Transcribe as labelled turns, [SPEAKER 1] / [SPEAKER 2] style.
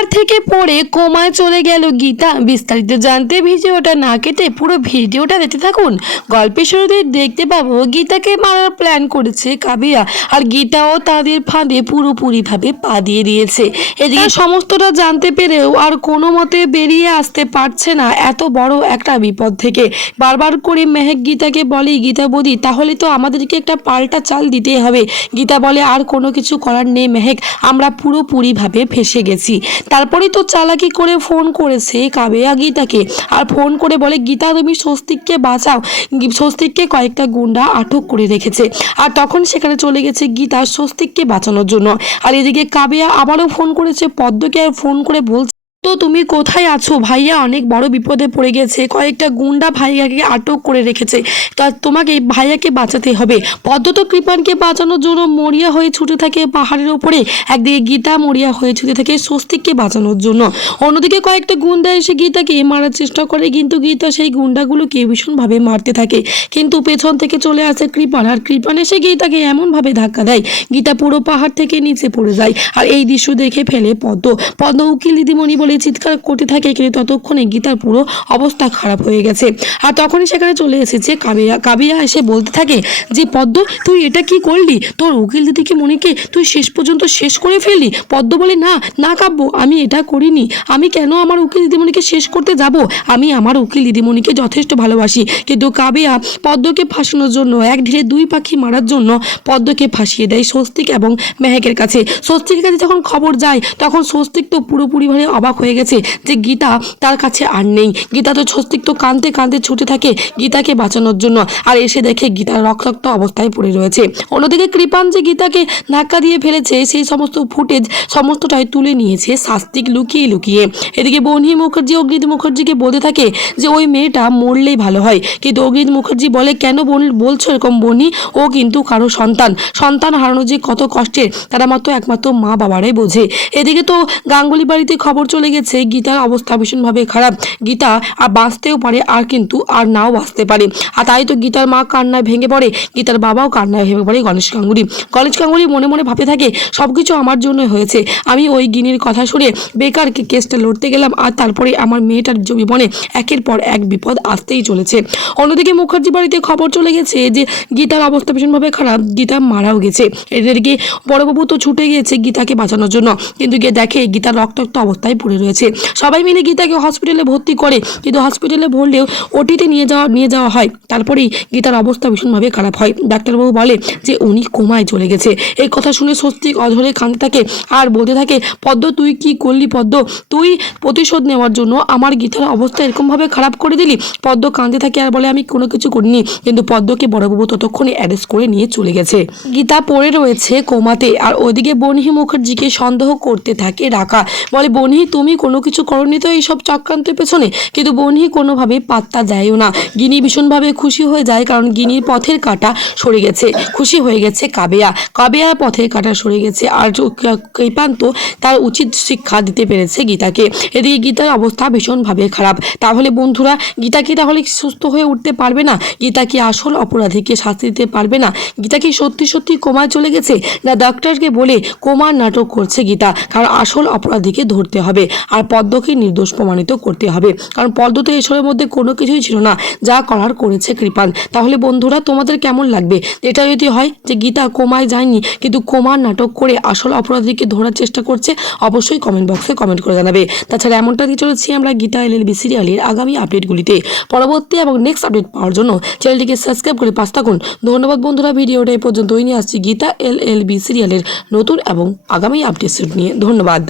[SPEAKER 1] পাহাড় থেকে পড়ে কোমায় চলে গেল গীতা। বিস্তারিত জানতে ভিডিওটা না কেটে পুরো ভিডিওটা দেখতে থাকুন। গল্পের শুরুতে দেখতে পাবো, গীতাকে মারার প্ল্যান করেছে কাবিয়া আর গীতাও তাদের ফাঁদে পুরোপুরিভাবে পা দিয়ে দিয়েছে। এদিকে সমস্তটা জানতে পেরেও আর কোনো মতে বেরিয়ে আসতে পারছে না এত বড় একটা বিপদ থেকে। বারবার করে মেহেক গীতাকে বলে, গীতা বদি, তাহলে তো আমাদেরকে একটা পাল্টা চাল দিতেই হবে। গীতা বলে, আর কোনো কিছু করার নেই মেহেক, আমরা পুরোপুরিভাবে ফেসে গেছি। তারপরে তো চালাকি করে ফোন করেছে কাবেয়া গীতাকে। আর ফোন করে বলে, গীতা, তুমি স্বস্তিককে বাঁচাও। স্বস্তিককে কয়েকটা গুন্ডা আটক করে রেখেছে। আর তখন সেখানে চলে গেছে গীতা স্বস্তিককে বাঁচানোর জন্য। আর এদিকে কাবেয়া আবারও ফোন করেছে, পদ্মকে আর ফোন করে বলছে তো তুমি কোথায় আছো? ভাইয়া অনেক বড় বিপদে পড়ে গেছে। কয়েকটা গুন্ডা ভাইয়াকে আটক করে রেখেছে। তা তোমাকে, ভাইয়াকে বাঁচাতে হবে। পদ্ম তো কৃপানকে বাঁচানোর জন্য মরিয়া হয়ে ছুটে থাকে পাহাড়ের ওপরে। একদিকে গীতা মরিয়া হয়ে ছুটে থাকে স্বস্তিককে বাঁচানোর জন্য। অন্যদিকে কয়েকটা গুন্ডা এসে গীতাকে মারার চেষ্টা করে, কিন্তু গীতা সেই গুন্ডাগুলোকে ভীষণভাবে মারতে থাকে। কিন্তু পেছন থেকে চলে আসে কৃপান, আর কৃপান এসে গীতাকে এমনভাবে ধাক্কা দেয়। গীতা পুরো পাহাড় থেকে নিচে পড়ে যায়, আর এই দৃশ্য দেখে ফেলে পদ্ম। পদ্ম উকিল দিদিমণি বলে চিৎকার করতে থাকে, কিন্তু ততক্ষণে গীতার পুরো অবস্থা খারাপ হয়ে গেছে। আর তখনই সেখানে চলে এসেছে কাবিয়া। কাবিয়া এসে বলতে থাকে যে, পদ্ম, তুই এটা কি করলি? তোর উকিল দিদিকে মনিকে তুই শেষ পর্যন্ত শেষ করে ফেললি? পদ্ম বলে, না না কাব্য, আমি এটা করিনি। আমি কেন আমার উকিল দিদিমণিকে শেষ করতে যাব? আমি আমার উকিল দিদিমণিকে যথেষ্ট ভালোবাসি। কিন্তু কাবিয়া পদ্মকে ফাঁসানোর জন্য, এক ঢিলে দুই পাখি মারার জন্য পদ্মকে ফাঁসিয়ে দেয় স্বস্তিক এবং মেহেকের কাছে। স্বস্তিকের কাছে যখন খবর যায়, তখন স্বস্তিক তো পুরোপুরিভাবে অবাক হয়ে গেছে যে গীতা তার কাছে আর নেই। গীতা তো স্বস্তিক, তো কাঁদতে কাঁদতে ছুটে থাকে গীতাকে বাঁচানোর জন্য আর এসে দেখে গীতার রক্তাক্ত অবস্থায় পড়ে রয়েছে। অন্যদিকে কৃপান যে গীতাকে ধাক্কা দিয়ে ফেলেছে, সেই সমস্ত ফুটেজ সমস্তটাই তুলে নিয়েছে শাস্তিক লুকিয়ে লুকিয়ে। এদিকে বনি মুখার্জি, অগ্নিত মুখার্জিকে বলতে থাকে যে, ওই মেয়েটা মরলেই ভালো হয়। কিন্তু অগ্নিত মুখার্জি বলে, কেন বল- বলছো এরকম বনি ও কিন্তু কারও সন্তান। সন্তান হারানো যে কত কষ্টের, তারা মাত্র একমাত্র মা বাবারাই বোঝে। এদিকে তো গাঙ্গুলি বাড়িতে খবর চলে গেছে, গীতার অবস্থা ভীষণভাবে খারাপ। গীতা আর বাঁচতেও পারে, আর কিন্তু আর নাও বাঁচতে পারে। আর তাই তো গীতার মা কান্নায় ভেঙে পড়ে, গীতার বাবাও কান্নায় ভেঙে পড়ে গণেশ গাঙ্গুলি। গণেশ গাঙ্গুলি মনে মনে ভাবতে থাকে সব কিছু আমার জন্য হয়েছে। আমি ওই গিনির কথা শুনে বেকারকে কেসটা লড়তে গেলাম, আর তারপরে আমার মেয়েটার জীবনে একের পর এক বিপদ আসতেই চলেছে। অন্যদিকে মুখার্জি বাড়িতে খবর চলে গেছে যে, গীতার অবস্থা ভীষণভাবে খারাপ, গীতা মারাও গেছে। এদেরকে বড়বাবু তো ছুটে গিয়েছে গীতাকে বাঁচানোর জন্য, কিন্তু গিয়ে দেখে গীতার রক্তাক্ত অবস্থায় পড়ে রয়েছে। সবাই মিলে গীতাকে হসপিটালে ভর্তি করে। কিন্তু হসপিটালে ভরলেও ওটিতে নিয়ে যাওয়া নিয়ে যাওয়া হয়। তারপরেই গীতার অবস্থা ভীষণভাবে খারাপ হয়। ডাক্তারবাবু বলে যে, উনি কোমায় চলে গেছে। এই কথা শুনে স্বস্তিক অধরে কাঁদতে থাকে। আর বলতে থাকে, পদ্ম, তুই কি করলি পদ্ম? তুই প্রতিশোধ নেওয়ার জন্য আমার গীতার অবস্থা এরকমভাবে খারাপ করে দিলি? পদ্ম কাঁদতে থাকে আর বলে, আমি কোনো কিছু করিনি। কিন্তু পদ্মকে বড়বাবু ততক্ষণে অ্যারেস্ট করে নিয়ে চলে গেছে। গীতা পড়ে রয়েছে কোমাতে। আর ওইদিকে বনহি মুখার্জিকে সন্দেহ করতে থাকে রাখা। বলে, বনহি, তুমি কোনো কিছু করনি তো এইসব চক্রান্তের পেছনে। কিন্তু বনহি কোনোভাবে পাত্তা দেয়ও না। গিনি ভীষণভাবে খুশি হয়ে যায় কারণ গিনির পথের কাটা সরে গেছে। খুশি হয়ে গেছে কাবেয়া। কাবেয়া পথের কাটা সরে গেছে আর কৃপান্ত তার উচিত শিক্ষা দিতে পেরেছে গীতাকে। এদিকে গীতার অবস্থা ভীষণভাবে খারাপ। তাহলে বন্ধুরা, গীতা কি তাহলে সুস্থ হয়ে উঠতে পারবে না? গীতা কি আসল অপরাধীকে শাস্তি দিতে পারবে না? গীতা কি সত্যি সত্যি কোমায় চলে গেছে? না ডাক্তারকে বলে কোমার নাটক করছে গীতা। কারণ আসল অপরাধীকে ধরতে হবে। আর পদ্মকে নির্দোষ প্রমাণিত করতে হবে। কারণ পদ্ম তো এসবের মধ্যে কোনো কিছুই ছিল না, যা করার করেছে কৃপান তাহলে বন্ধুরা, তোমাদের কেমন লাগবে? এটা যদি হয় যে গীতা কোমায় যায়নি, কিন্তু কোমার নাটক করে আসল অপরাধীকে ধরার চেষ্টা করছে, অবশ্যই কমেন্ট বক্সে কমেন্ট করে জানাবে। তাছাড়া এমনটা দিয়ে চলেছি আমরা গীতা এল এল বি সিরিয়ালের আগামী আপডেটগুলিতে। পরবর্তী এবং নেক্সট আপডেট পাওয়ার জন্য চ্যানেলটিকে সাবস্ক্রাইব করে পাশ থাকুন। ধন্যবাদ বন্ধুরা, ভিডিওটা এই পর্যন্তই। নিয়ে আসছি গীতা এল এল বি সিরিয়ালের নতুন এবং আগামী আপডেট নিয়ে। ধন্যবাদ।